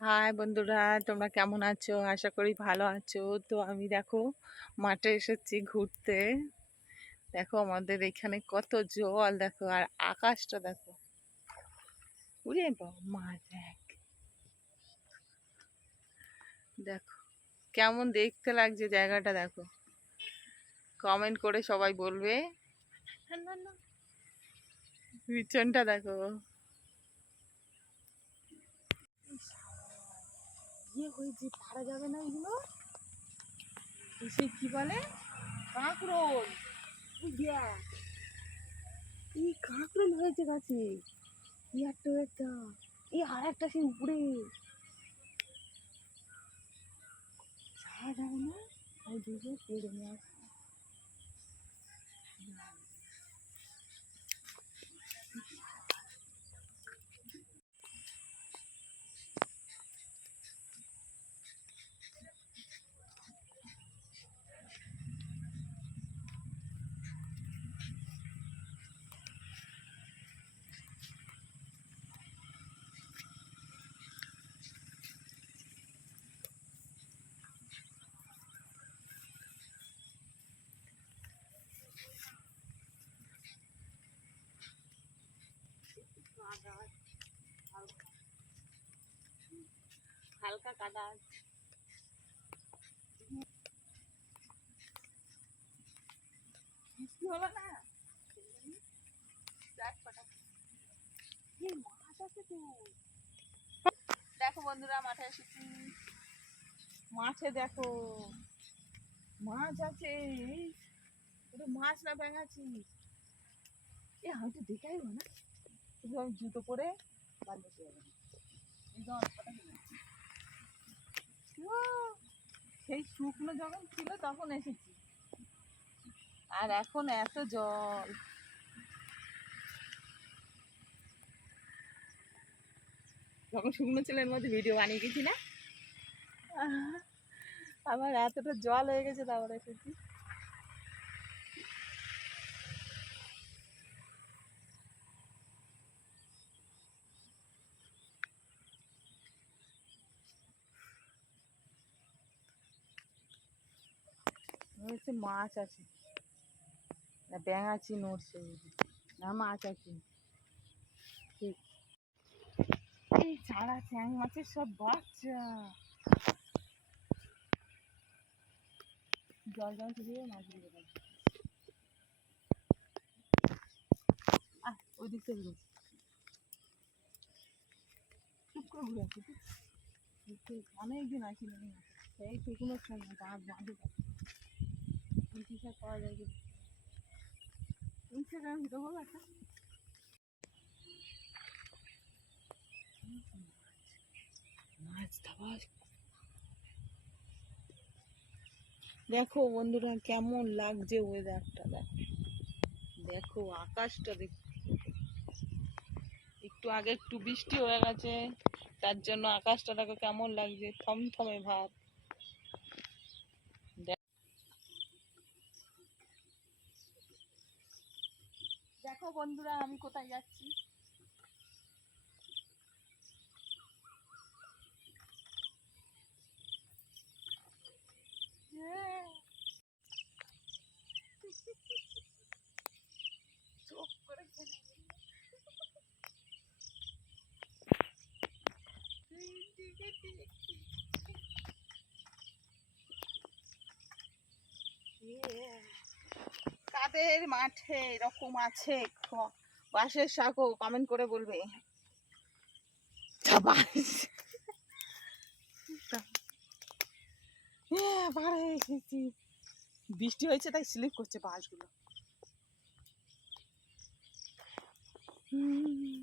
High বন্ধুরা, তোমরা কেমন আছো? আশা করি ভালো আছো। তো আমি দেখো, মাঠে এসেছি ঘুরতে। দেখো আমাদের এখানে কত জল, দেখো, আর আকাশটা দেখো। মা দেখ। দেখো, কেমন দেখতে লাগছে জায়গাটা, দেখো। কমেন্ট করে সবাই বলবে। পিছনটা দেখো। ইয়ে হয়েছে পারা যাবে না এগুলো? সে কি বলে? কাঁকরোল। এই কাঁকরোল হয়েছে গাছে। এই একটা একটা, এই আর একটা সে উপরে। ছাড়া যাবে না? ওই দুটো পেড়ে নিয়ে আসব। হালকা কাদা দেখ বন্ধুরা, মাঠে এসেছি। মাছে দেখো। মাছ আছে। মাছ না ব্যাঙাচ্ছি এ তো দেখাই না। আমি জুতো পরে বাড়ি বসে যাব। এই সেই শুকনো যখন ছিল তখন এসেছি। আর এখন এত জল। যখন শুকনো ছিল এর মধ্যে ভিডিও বানিয়ে গেছি না? আমার এতটা জল হয়ে গেছে তারপরে এসেছি। হচ্ছে মাছ আছে। না ব্যাঙাচি নড়ছে না, মাছ আছে। ঠিক। এই ছাড়া চ্যাং মাছের সব বাচ্চা। জল জল দিয়ে মাছ দিয়ে দেবে ওই দিক থেকে ঘুরে। চুপ করে ঘুরে আসি অনেকদিন আসি না সেই শুকনোর সময় দাঁত বাঁধে। শাক পাওয়া যায় কি পুঁটি শাক আমি ভিডিও করব একটা। দেখো বন্ধুরা কেমন লাগছে ওয়েদারটা দেখো। দেখো আকাশটা দেখো একটু আগে একটু বৃষ্টি হয়ে গেছে, তার জন্য আকাশটা দেখো কেমন লাগছে, থমথমে ভাব। দেখো বন্ধুরা আমি কোথায় যাচ্ছি? চোখ কাদের মাঠে এরকম আছে বাঁশের শাকও কমেন্ট করে বলবে। বাঁশ বৃষ্টি হয়েছে, তাই স্লিপ করছে বাঁশগুলো। হুম।